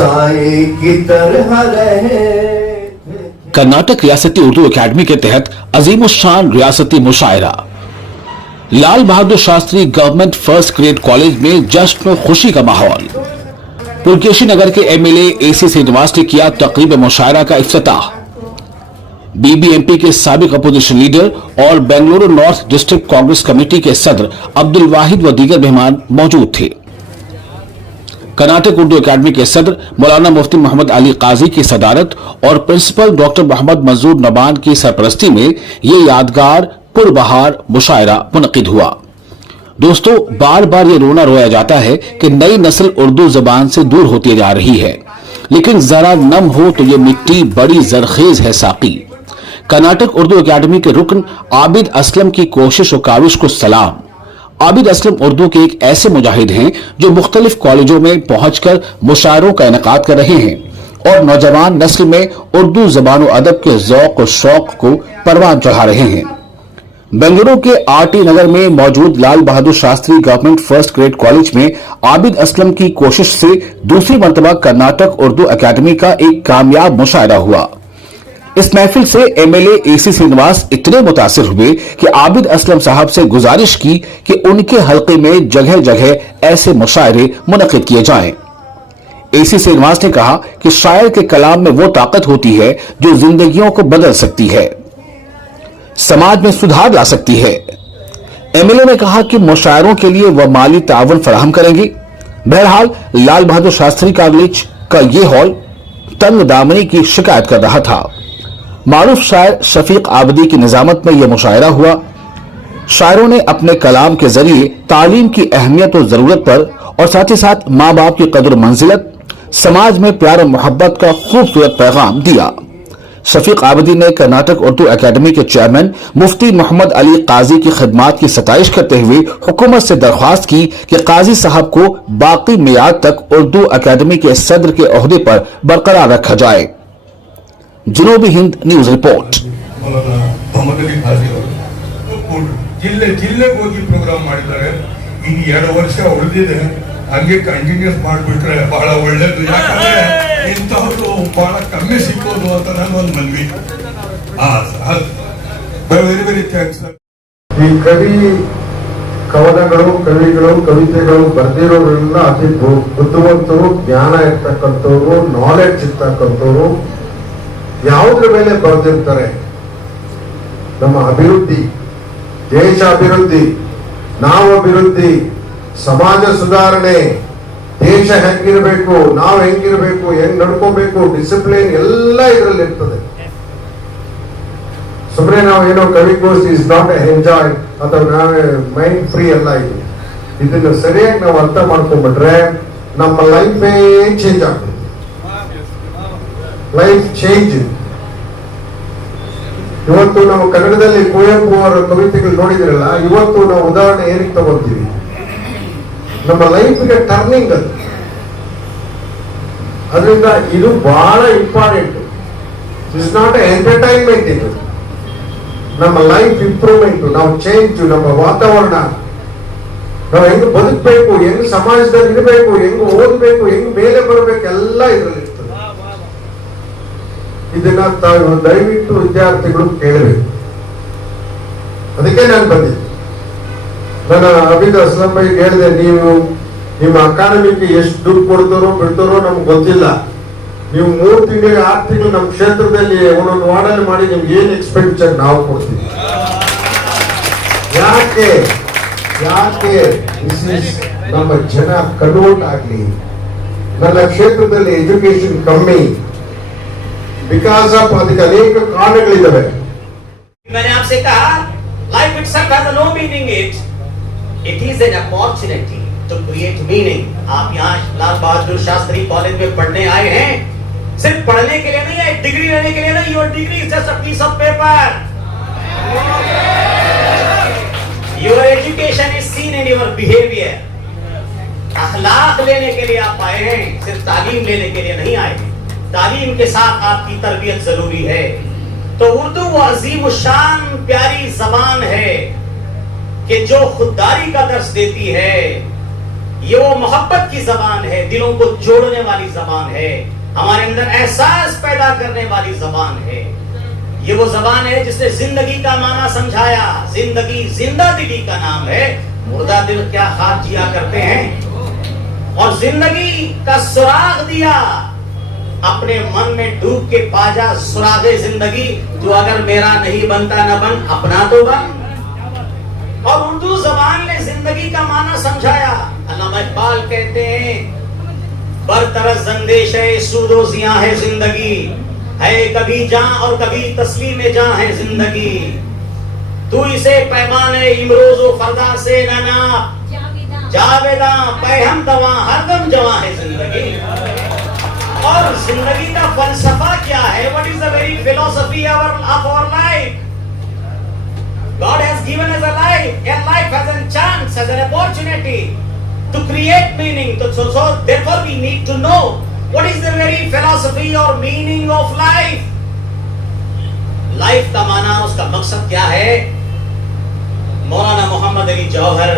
साए की तरह रहे। कर्नाटक रियासती उर्दू एकेडमी के तहत अजीमुशान रियासती मुशायरा। Lal Bahadur Shastri government first grade college में जश्न खुशी का माहौल। पुलकेशी नगर के एमएलए एसी श्रीनिवास ने किया तकरीब मुशायरा का इफ्तिताह। बीबीएमपी के साबिक अपोजिशन लीडर और Bengaluru north district Congress committee के सदर अब्दुल वाहिद व दीगर मेहमान मौजूद थे। कर्नाटक उर्दू एकेडमी के सदर मौलाना मुफ्ती मोहम्मद अली काजी की सदारत और प्रिंसिपल डॉक्टर मोहम्मद मंजूर नबान की सरपरस्ती में ये यादगार पुरबहार मुशायरा मुनक्किद हुआ। दोस्तों, बार बार ये रोना रोया जाता है कि नई नस्ल उर्दू जबान से दूर होती जा रही है, लेकिन जरा नम हो तो ये मिट्टी बड़ी जरखेज है साकी। कर्नाटक उर्दू एकेडमी के रुकन आबिद असलम की कोशिश और काविश को सलाम। आबिद असलम उर्दू के एक ऐसे मुजाहिद हैं जो मुख्तलिफ कॉलेजों में पहुंचकर मुशायरों का इनेकाद कर रहे हैं और नौजवान नस्ल में उर्दू जबान और अदब के ज़ौक़ और शौक को परवान चढ़ा रहे हैं। बेंगलुरु के आरटी नगर में मौजूद Lal Bahadur Shastri government first grade college में आबिद असलम की कोशिश से दूसरी मरतबा कर्नाटक उर्दू एकेडमी का एक कामयाब मुशायरा हुआ। इस महफिल से एमएलए एसी श्रीनिवास इतने मुतासिर हुए कि आबिद असलम साहब से गुजारिश की कि उनके हल्के में जगह जगह ऐसे मुशायरे मुनक्किद किए जाएं। एसी श्रीनिवास ने कहा कि शायर के कलाम में वो ताकत होती है जो जिंदगियों को बदल सकती है, समाज में सुधार ला सकती है। एमएलए ने कहा कि मुशायरों के लिए वह माली तावन फराहम करेंगे। बहरहाल लाल बहादुर शास्त्री कॉलेज का ये हॉल तंग दामनी की शिकायत कर रहा था। मारूफ शायर शफीक आबदी की निजामत में यह मुशायरा हुआ। शायरों ने अपने कलाम के जरिए तालीम की अहमियत और जरूरत पर और साथ ही साथ माँ बाप की कदर मंजिलत, समाज में प्यार और मोहब्बत का खूबसूरत पैगाम दिया। शफीक आबदी ने कर्नाटक उर्दू एकेडमी के चेयरमैन मुफ्ती मोहम्मद अली काजी की खिदमात की सताइश करते हुए हुकूमत से दरख्वास्त की कि काजी साहब को बाकी मियाद तक उर्दू एकेडमी के सदर के ओहदे पर बरकरार रखा जाए। जनूबी हिंद न्यूज रिपोर्ट। ಜಿಲ್ಲೆ ಜಿಲ್ಲೆಗೆ ಹೋಗಿ ಪ್ರೋಗ್ರಾಮ್ ಮಾಡಿದ್ದಾರೆ। ಈಗ 2 ವರ್ಷ ಉಳಿದಿದೆ, ಹಂಗೆ ಕಂಟಿನ್ಯೂಸ್ ಮಾಡಿಬಿಟ್ರೆ ಬಹಳ ಒಳ್ಳೇದು। ಯಾಕಂದ್ರೆ ಇಂಥವ್ರು ಬಹಳ ಕಮ್ಮಿ ಸಿಕ್ಕೋದು ಅಂತ ನನ್ನೊಂದು ಮನವಿ। Very very thanks. ಈ ಕವಿ ಕವನಗಳು, ಕವಿಗಳು, ಕವಿತೆಗಳು ಬರೆದಿರೋರೆಲ್ಲ ಅತಿ ಬುದ್ಧಿವಂತರು, ಜ್ಞಾನ ಇರ್ತಕ್ಕಂಥವ್ರು, ನಾಲೆಡ್ಜ್ ಇರ್ತಕ್ಕಂಥವ್ರು ಯಾವುದ್ರ ಮೇಲೆ ಬರೆದಿರ್ತಾರೆ? ನಮ್ಮ ಅಭಿವೃದ್ಧಿ, ದೇಶ ಅಭಿವೃದ್ಧಿ, ನಾವು ಅಭಿವೃದ್ಧಿ, ಸಮಾಜ ಸುಧಾರಣೆ, ದೇಶ ಹೆಂಗಿರಬೇಕು, ನಾವು ಹೆಂಗಿರಬೇಕು, ಹೆಂಗ್ ನಡ್ಕೋಬೇಕು, ಡಿಸಿಪ್ಲಿನ್ ಎಲ್ಲ ಇದರಲ್ಲಿ ಇರ್ತದೆ। ಸುಮ್ಮನೆ ನಾವು ಏನೋ ಕವಿಗೋಷ್ಠಿ ಇಸ್ ನಾಟ್ ಎಂಜಾಯ್ ಅಥವಾ ನಾವೇ ಮೈಂಡ್ ಫ್ರೀ ಅಲ್ಲ ಇದು। ಇದನ್ನು ಸರಿಯಾಗಿ ನಾವು ಅರ್ಥ ಮಾಡ್ಕೊಂಡ್ಬಿಟ್ರೆ ನಮ್ಮ ಲೈಫೇ ಚೇಂಜ್ ಆಗ್ತದೆ। Life change. ಇವತ್ತು ನಾವು ಕನ್ನಡದಲ್ಲಿ ಕುವೆಂಪು ಅವರ ಕವಿತೆಗಳು ನೋಡಿದಿರಲ್ಲ, ಇವತ್ತು ನಾವು ಉದಾಹರಣೆ ಏನಕ್ಕೆ ತಗೊಂತೀವಿ? ನಮ್ಮ ಲೈಫ್ಗೆ ಟರ್ನಿಂಗ್ ಅದು। ಅದರಿಂದ ಇದು ಬಹಳ ಇಂಪಾರ್ಟೆಂಟ್। ಇಟ್ಸ್ ನಾಟ್ ಎಂಟರ್ಟೈನ್ಮೆಂಟ್, ಇದು ನಮ್ಮ ಲೈಫ್ ಇಂಪ್ರೂವ್ಮೆಂಟ್, ನಾವು ಚೇಂಜ್, ನಮ್ಮ ವಾತಾವರಣ, ನಾವು ಹೆಂಗ್ ಬದುಕಬೇಕು, ಹೆಂಗ್ ಸಮಾಜದಲ್ಲಿ ಇರಬೇಕು, ಹೆಂಗ್ ಓದಬೇಕು, ಹೆಂಗ್ ಮೇಲೆ ಬರಬೇಕು, ಎಲ್ಲ ಇದರಲ್ಲಿ ಇರ್ತದೆ। ಇದನ್ನ ತಾವು ದಯವಿಟ್ಟು ವಿದ್ಯಾರ್ಥಿಗಳು ಕೇಳಬೇಕು। ಅದಕ್ಕೆ ನಾನು ಬಂದಿದ್ದೆ। ನಾನು ಅಬಿದ್ ಅಸ್ಲಂ ಭಾಯಿ ಹೇಳಿದೆ, ನೀವು ನಿಮ್ಮ ಅಕಾಡೆಮಿಗೆ ಎಷ್ಟು ದುಡ್ಡು ಕೊಡ್ತಾರೋ ಬಿಡ್ತಾರೋ ನಮ್ಗೆ ಗೊತ್ತಿಲ್ಲ, ನೀವು 3 ತಿಂಗಳಿಗೆ 6 ತಿಂಗಳು ನಮ್ಮ ಕ್ಷೇತ್ರದಲ್ಲಿ ಒಂದೊಂದು ವಾರ್ಡಲ್ಲಿ ಮಾಡಿ ನಿಮ್ಗೆ ಏನ್ ಎಕ್ಸ್ಪೆಂಡಿಚರ್ ನಾವು ಕೊಡ್ತೀವಿ। ಯಾಕೆ ನಮ್ಮ ಜನ ಕನ್ವರ್ಟ್ ಆಗ್ಲಿ। ನನ್ನ ಕ್ಷೇತ್ರದಲ್ಲಿ ಎಜುಕೇಶನ್ ಕಮ್ಮಿ, बिकॉज ऑफ ಅದಕ್ಕೆ ಅನೇಕ ಕಾರಣಗಳಿವೆ। मैंने आपसे कहा life itself has no meaning, it is an opportunity to create meaning। आप यहाँ लाल बहादुर शास्त्री कॉलेज में पढ़ने आए हैं, सिर्फ पढ़ने के लिए नहीं है, डिग्री लेने के लिए नहीं। Your degree is just a piece of paper. Your education is seen in your behaviour. अखलाक लेने के लिए आप आए हैं, सिर्फ तालीम लेने के लिए नहीं आए हैं। तालीम के साथ आपकी तरबियत जरूरी है। तो उर्दू वो अजीम शान प्यारी जबान है कि जो खुददारी का दर्स देती है, ये वो मोहब्बत की जबान है, दिलों को जोड़ने वाली जबान है, हमारे अंदर एहसास पैदा करने वाली जबान है। ये वो जबान है जिसने जिंदगी का माना समझाया। जिंदगी जिंदा दिली का नाम है, मुर्दा दिल क्या ख्वाब जिया करते हैं। और जिंदगी का सुराग दिया, अपने मन में डूब के पाजा सुरागे जिंदगी, जो अगर मेरा नहीं बनता न बन, अपना तो बन। और उर्दू जबान ने जिंदगी का माना समझाया। अल्लामा इकबाल कहते हैं, बरतरस जंदेश है सूदो जिया है जिंदगी, है कभी जां और कभी तस्लीम जां है जिंदगी। तू इसे पैमाने इमरोजो फरदा से न नाप, जावेदा पैहम दवा हरदम जवां है जिंदगी। और जिंदगी का फलसफा क्या है? What is the very philosophy of our life? God has given us a life has a chance, has an opportunity to create meaning. So therefore we need to know what is the very philosophy or meaning of life. Life का माना, उसका मकसद क्या है? मौलाना मोहम्मद अली जौहर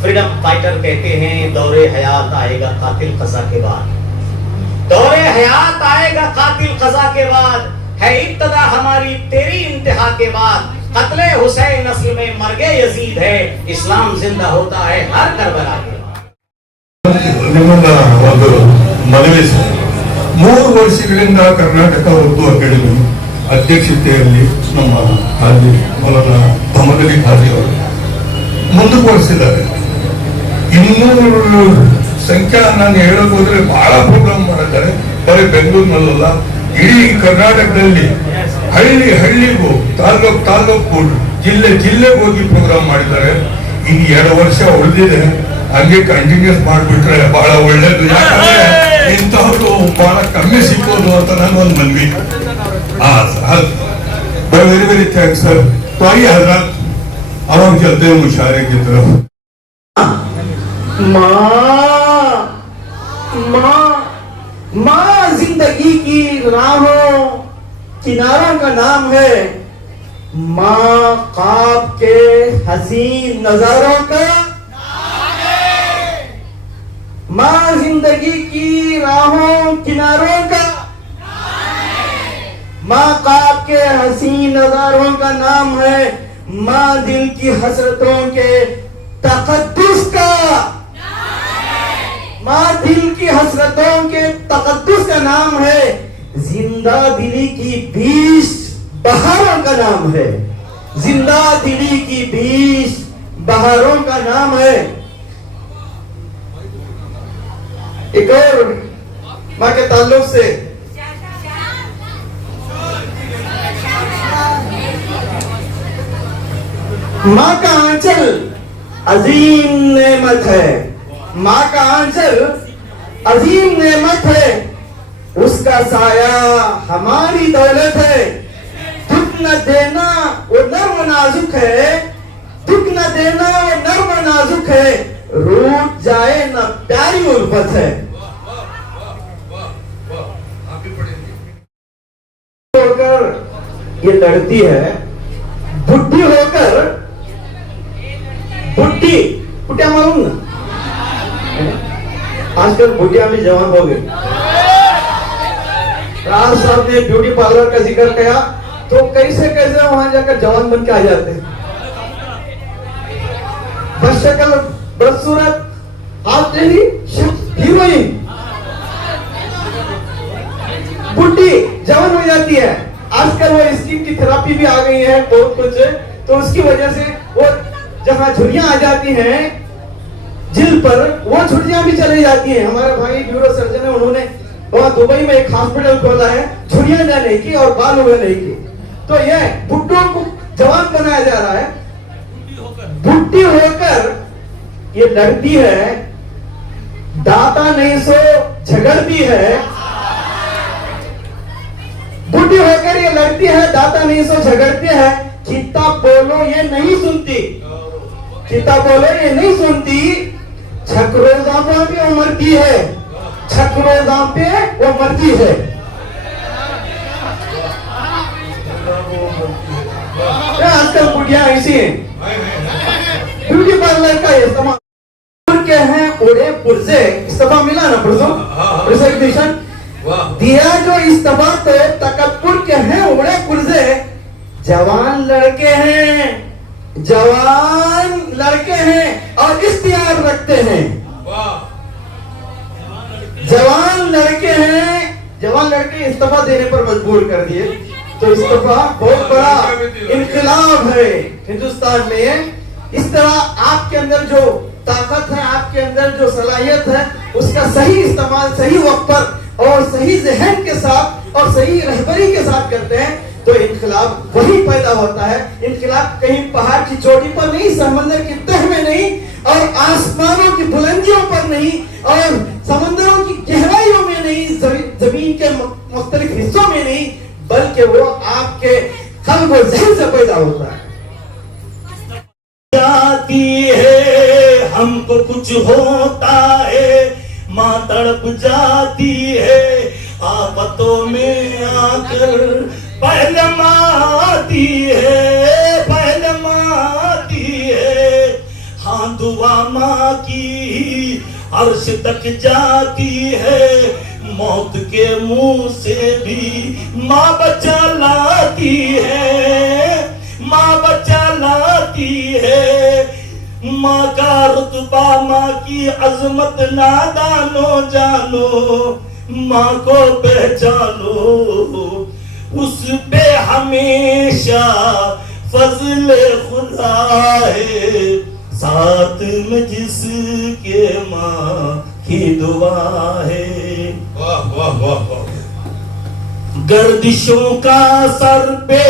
freedom fighter कहते हैं, दौरे हयात आएगा कातिल क़ज़ा के बाद। दौरे हयात आएगा कातिल क़ज़ा के बाद, है इब्तदा हमारी तेरी इंतहा के बाद। कत्ले हुसैन नस्ल में मर्गे यजीद है, इस्लाम जिंदा होता है हर करबला के बाद। ನಿಮ್ಮನ್ನ ಒಂದು ಮನವಿ ಸರ್, 3 ವರ್ಷಗಳಿಂದ ಕರ್ನಾಟಕ ಉರ್ದು ಅಕಾಡೆಮಿ ಅಧ್ಯಕ್ಷತೆಯಲ್ಲಿ ನಮ್ಮ ಖಾದಿ ಮೌಲಾನಾ ಮೊಹಮ್ಮದ್ ಅಲಿ ಖಾದಿ ಅವರು ಮುಂದುವರಿಸಿದ್ದಾರೆ. 200 ಸಂಖ್ಯಾ ನಾನು ಹೇಳಕ್ ಹೋದ್ರೆ ಬಹಳ ಪ್ರೋಗ್ರಾಮ್ ಮಾಡಿದ್ದಾರೆ. ಬರೀ ಬೆಂಗಳೂರಿನಲ್ಲ, ಇಡೀ ಕರ್ನಾಟಕದಲ್ಲಿ ಹಳ್ಳಿ ಹಳ್ಳಿಗೂ, ತಾಲೂಕು ಜಿಲ್ಲೆಗೆ ಹೋಗಿ ಪ್ರೋಗ್ರಾಮ್ ಮಾಡಿದ್ದಾರೆ. ಈಗ 2 ವರ್ಷ ಉಳಿದಿದೆ, ಹಂಗೆ ಕಂಟಿನ್ಯೂಸ್ ಮಾಡಿಬಿಟ್ರೆ ಬಹಳ ಒಳ್ಳೇದು. ಯಾಕಂದ್ರೆ ಇಂತಹದ್ದು ಬಹಳ ಕಮ್ಮಿ ಸಿಕ್ಕೋದು ಅಂತ ನನಗೊಂದು ಮನವಿ. Very very thanks sir. तो आइए हजरत, अब हम चलते हैं मुशायरे की तरफ। माँ जिंदगी की राहों किनारों का नाम है, माँ ख्वाब के हसीन नजारों का, माँ जिंदगी की राहों किनारों का, माँ ख्वाब के हसीन नजारों का नाम है, माँ दिल की हसरतों के तकद्दुस का, माँ दिल की हसरतों के तकद्दुस का नाम है, जिंदा दिली की 20 बहारों का नाम है, जिंदा दिली की 20 बहारों का नाम है। एक और माँ के ताल्लुक से माँ का आंचल अजीम नेमत है, माँ का आंचल अजीम नेमत है, उसका साया हमारी दौलत है। दुख न देना वो नर्म नाजुक है, दुख न देना वो नर्म नाजुक है, रूठ जाए न प्यारी उल्फत है। होकर ये लड़ती है, बुढ़ी होकर, बुढ़ी बुढ़िया मालूम ना, आजकल बुढ़िया भी जवान हो गई। राज साहब ने ब्यूटी पार्लर का जिक्र किया, तो कैसे कैसे वहां जाकर जवान बन के आ जाते हैं। बस शक्ल, बदसूरत, हाथ टेढ़ी, हीरोइन, बुढ़ी जवान हो जाती है। आजकल वो स्किन की थेरापी भी आ गई है बहुत कुछ, तो उसकी वजह से वो जहाँ झुर्रियां आ जाती हैं जिल पर, वो झुर्रियां भी चली जाती हैं। हमारे भाई न्यूरो सर्जन है, उन्होंने वहाँ दुबई में एक हॉस्पिटल खोला है झुर्रियां जाने की और बाल उगने की। तो ये बुड्ढों को जवान बनाया जा रहा है। बुढ़ी होकर ये लड़ती है, दाता नहीं सो झगड़ती है। बुढ़ी होकर ये लड़ती है, दाता नहीं सो झगड़ती है। किताब बोलो ये नहीं सुनती, किताब बोलो ये नहीं सुनती। छकरोजा पे भी वो मरती है, छकरोजा पे वो मरती है। आजकल बुढ़िया ऐसी है, ब्यूटी पार्लर का इस्तेमाल के हैं उड़े पुरजे, इस्तीफा मिला ना पुरजो, प्रेसिग्नेशन दिया जो इस्तीफा तो तकब्बुर के हैं उड़े पुरजे, जवान लड़के हैं, जवान लड़के हैं और इख्तियार रखते हैं, जवान लड़के हैं, जवान लड़के इस्तीफा देने पर मजबूर कर दिए। तो इस्तीफा बहुत बड़ा इनकलाब है हिंदुस्तान में। इस तरह आपके अंदर जो ताकत है, आपके अंदर जो सलाहियत है, उसका सही इस्तेमाल सही वक्त पर और सही जहन के साथ और सही रहबरी के साथ करते हैं तो इनकलाब वही पैदा होता है। इनकलाब कहीं पहाड़ की चोटी पर नहीं, समंदर की तह में नहीं और आसमानों की बुलंदियों पर नहीं और समंदरों की गहराइयों में नहीं, जमीन के मुख्तलिफ हिस्सों में नहीं, बल्कि वो आपके कल्ब और ज़हन से पैदा होता है। जाती है हमको कुछ होता है, माँ तड़प जाती है आफतों में आकर, पहले माँ आती है, पहले माँ आती है, हाँ दुआ माँ की अर्श तक जाती है, मौत के मुंह से भी माँ बचा लाती है, माँ बचा लाती है। माँ का रुतबा, माँ की अजमत नादानो जानो, माँ को पहचानो, उस पे हमेशा फजल खुदा है, साथ में जिसके माँ की दुआ है। वाह वाह वाह वाह। गर्दिशों का सर पे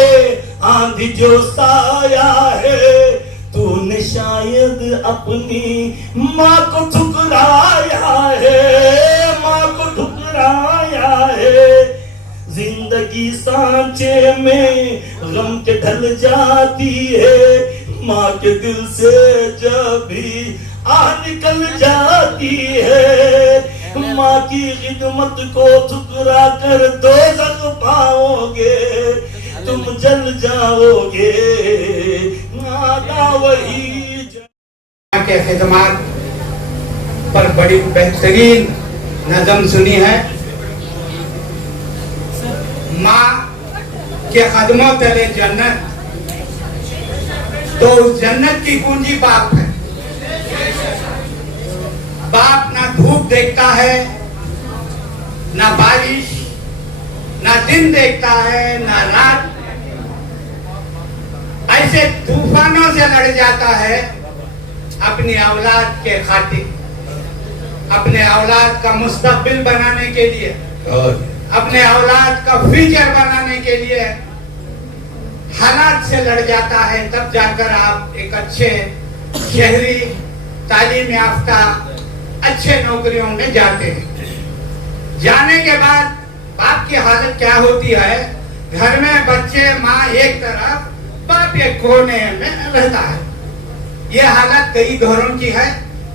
आंधी जो साया है, तूने शायद अपनी माँ को ठुकराया है, माँ को ठुकराया है। जिंदगी सांचे में गम के ढल जाती है, माँ के दिल से जब भी निकल जाती है। माँ की खिदमत को ठुकरा कर दोज़ख पाओगे, तुम जल जाओगे, नादा वही के खिदमत पर बड़ी बेहतरीन नज़म सुनी है। माँ के कदमों तले जन्नत, तो उस जन्नत की कुंजी बाप है। बाप ना धूप देखता है, ना बारिश, ना दिन देखता है, ना रात, ऐसे तूफानों से लड़ जाता है अपनी औलाद के खातिर, अपने औलाद का मुस्तकबिल बनाने के लिए, अपने औलाद का फ्यूचर बनाने के लिए हालात से लड़ जाता है। तब जाकर आप एक अच्छे शहरी तालीम याफ्ता अच्छे नौकरियों में जाते हैं। जाने के बाद बाप की हालत क्या होती है? घर में बच्चे, माँ एक तरफ, बाप एक कोने में रहता है। ये हालत कई घरों की है,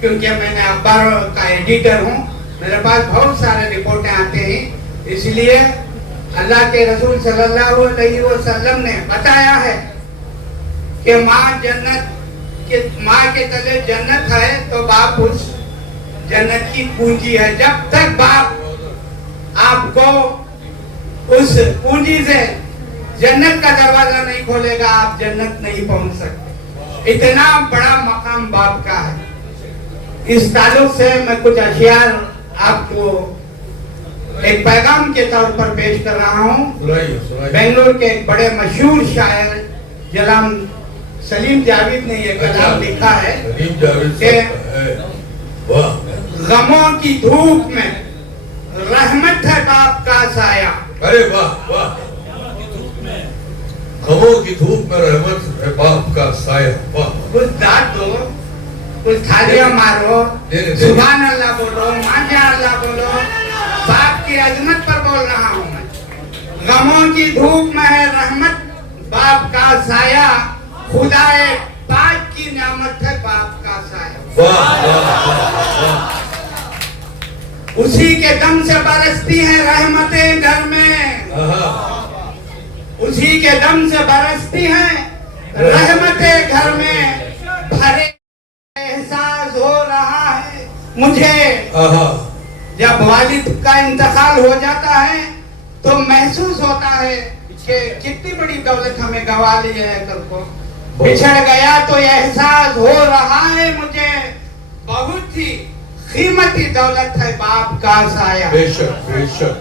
क्योंकि मैंने अखबारों का एडिटर हूँ, मेरे पास बहुत सारे रिपोर्टें आते हैं। इसलिए अल्लाह के रसूल सल्लल्लाहु अलैहि वसल्लम ने बताया है कि माँ के तले जन्नत है, तो बाप उस जन्नत की पूंजी है। जब तक बाप आपको उस पूंजी से जन्नत का दरवाजा नहीं खोलेगा, आप जन्नत नहीं पहुंच सकते। इतना बड़ा मकाम बाप का है। इस ताल्लुक से मैं कुछ अशियार आपको एक पैगाम के तौर पर पेश कर रहा हूँ। बेंगलोर के एक बड़े मशहूर शायर जनाब सलीम जावेद ने यह कलाम लिखा है कि गमों की धूप में रहमत है बाप का साया। अरे वाह वाह। गमों की धूप में रहमत है बाप का साया। वाह। कुछ दाद दो, कुछ थालियां मारो, सुभान अल्लाह बोलो, माशा अल्लाह बोलो। बाप की अजमत पर बोल रहा हूँ मैं। गमों की धूप में है रहमत बाप का साया, खुदाए पाक की नेमत है बाप का साया। वाह वाह वाह। उसी के दम से बरसती हैं रहमतें घर में, उसी के दम से बरसती हैं रहमतें घर में। भरे एहसास हो रहा है मुझे आहा, जब वालिद का इंतकाल हो जाता है तो महसूस होता है कि कितनी बड़ी दौलत हमें गवा ली है करको। बिछड़ गया तो एहसास हो रहा है मुझे, बहुत ही कीमती दौलत है बाप का साया। बेशक बेशक।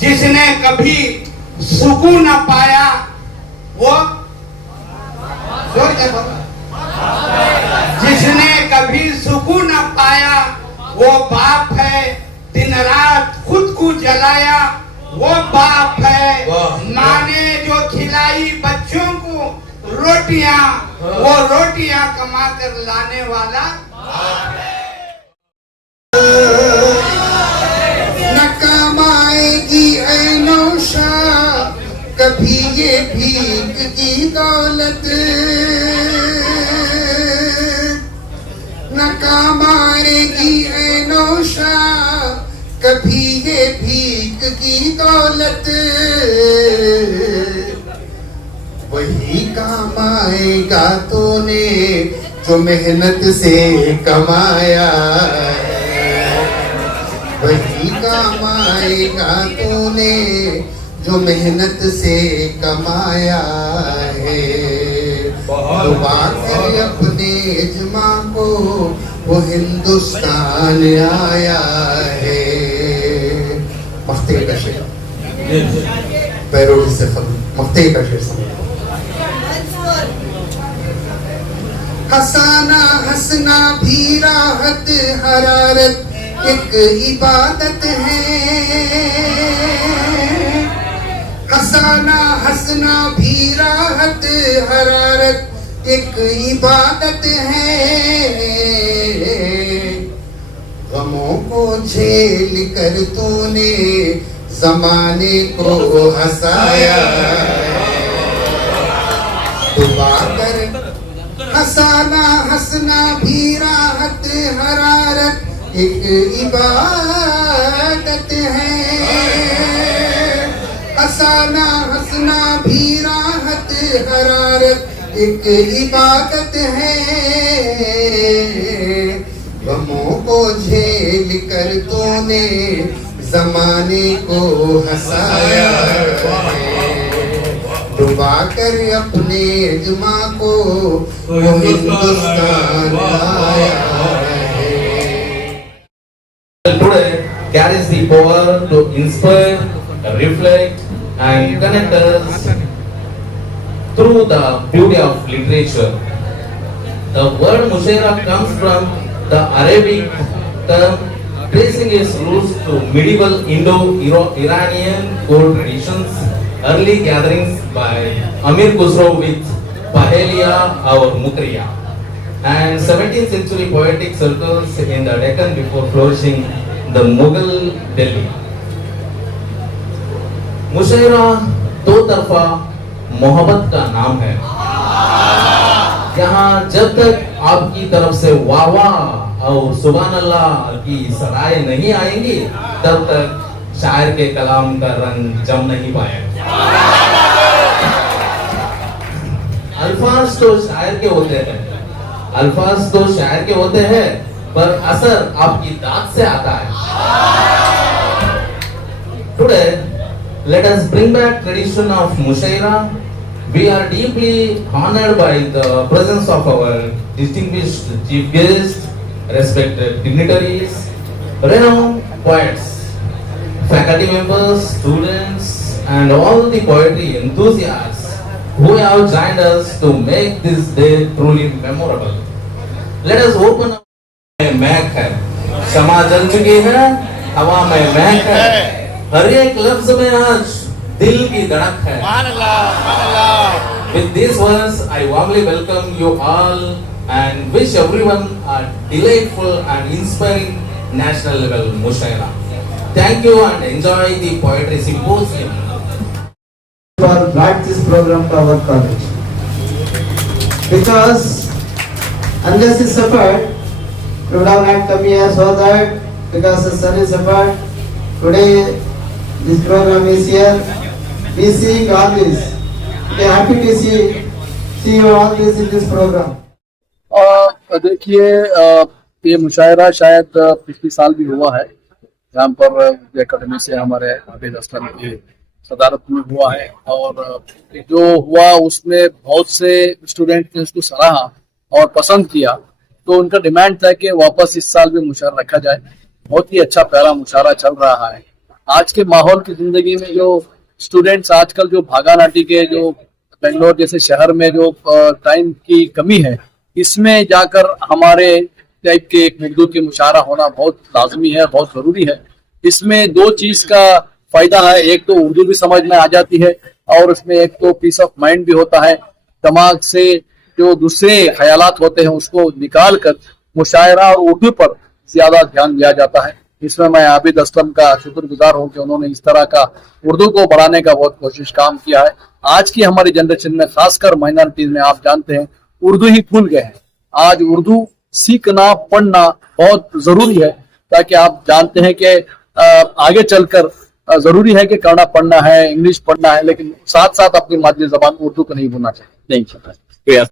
जिसने कभी सुकून न पाया वो जोर से बोलो। जिसने कभी सुकून न पाया वो बाप है, दिन रात खुद को जलाया वो बाप है। वाह। माँ ने जो खिलाई बच्चों को रोटियां, वो रोटियां कमा कर लाने वाला न कमाएगी ऐ नौशा कभी ये भीख की दौलत, न कमाएगी ऐ नौशा कभी ये भीख की दौलत, वही काम आएगा तूने जो मेहनत से कमाया है, वही काम आएगा तूने जो मेहनत से कमाया है। दुआ कर अपने इज्मा को वो हिंदुस्तान आया है। मख्ते का शेर पैरोडी से खत्म, मख्ते का शेर समझ। हंसाना हंसना भी राहत हरारत एक इबादत है, हंसाना हंसना भी राहत हरारत एक इबादत है। गमों को झेल कर तूने जमाने को हंसाया, दुआ कर हंसाना हंसना भी राहत हरारत एक इबादत है, हंसाना हंसना भी राहत हरारत एक इबादत है। गमों को झेल कर तूने जमाने को हंसाया है, डुबा कर अपने इज्मा को वो हिंदुस्तान आया है। Today carries the power to inspire, reflect and connect us through the beauty of literature. The word Mushaira comes from the Arabic term tracing its roots to medieval Indo-Iranian court traditions, early gatherings by Amir Khusro with Pahelia or Mukriya, and 17th century poetic circles in the Deccan before flourishing the Mughal Delhi. मुशायरा दो तरफा मोहब्बत का नाम है। यहाँ जब तक आपकी तरफ से वाह वाह और सुभान अल्लाह की सराय नहीं आएंगी तब तक शायर के कलाम का रंग जम नहीं पाएगा। अल्फाज तो शायर के होते हैं, अल्फाज तो शायर के होते हैं, पर असर आपकी दाद से आता है। Today, let us bring back tradition of Mushaira. We are deeply honored by the presence of our distinguished chief guests, respected dignitaries, renowned poets, faculty members, students, and all the poetry enthusiasts who have joined us to make this day truly memorable. Let us open up. महक है, क्षमा जल चुकी है, हवा में महक है, हर एक लफ्ज में आज दिल की धड़क है। With these words, I warmly welcome you all and wish everyone a delightful and inspiring national level Mushaira. Thank you and enjoy the poetry symposium. For brought this program to our college, because unless he suffered, we would have not come here. So that because the sun is suffered, today this program is here. We seeing all this. We are happy to see you all this in this program. देखिए ये मुशायरा शायद पिछले साल भी हुआ है, जहाँ पर एकेडमी से हमारे आबिद असलम की सदारत में हुआ है, और जो हुआ उसमें बहुत से स्टूडेंट ने उसको सराहा और पसंद किया, तो उनका डिमांड था कि वापस इस साल भी मुशायरा रखा जाए। बहुत ही अच्छा प्यारा मुशायरा चल रहा है। आज के माहौल की जिंदगी में जो स्टूडेंट्स आजकल जो भागानाटी के, जो बेंगलोर जैसे शहर में जो टाइम की कमी है, इसमें जाकर हमारे टाइप के एक उर्दू की मुशायरा होना बहुत लाजमी है, बहुत जरूरी है। इसमें दो चीज का फायदा है, एक तो उर्दू भी समझ में आ जाती है, और उसमें एक तो पीस ऑफ माइंड भी होता है। दिमाग से जो दूसरे ख्यालात होते हैं उसको निकाल कर मुशायरा और उर्दू पर ज्यादा ध्यान दिया जाता है। इसमें मैं आबिद असलम का शुक्रगुजार हूँ कि उन्होंने इस तरह का उर्दू को बढ़ाने का बहुत कोशिश काम किया है। आज की हमारी जनरेशन में, खासकर माइनॉरिटीज में, आप जानते हैं उर्दू ही भूल गए हैं। आज उर्दू सीखना पढ़ना बहुत जरूरी है, ताकि आप जानते हैं कि आगे चलकर जरूरी है कि कन्नड़ा पढ़ना है, इंग्लिश पढ़ना है, लेकिन साथ साथ अपनी मादरी जबान उर्दू को नहीं भूलना चाहिए। नहीं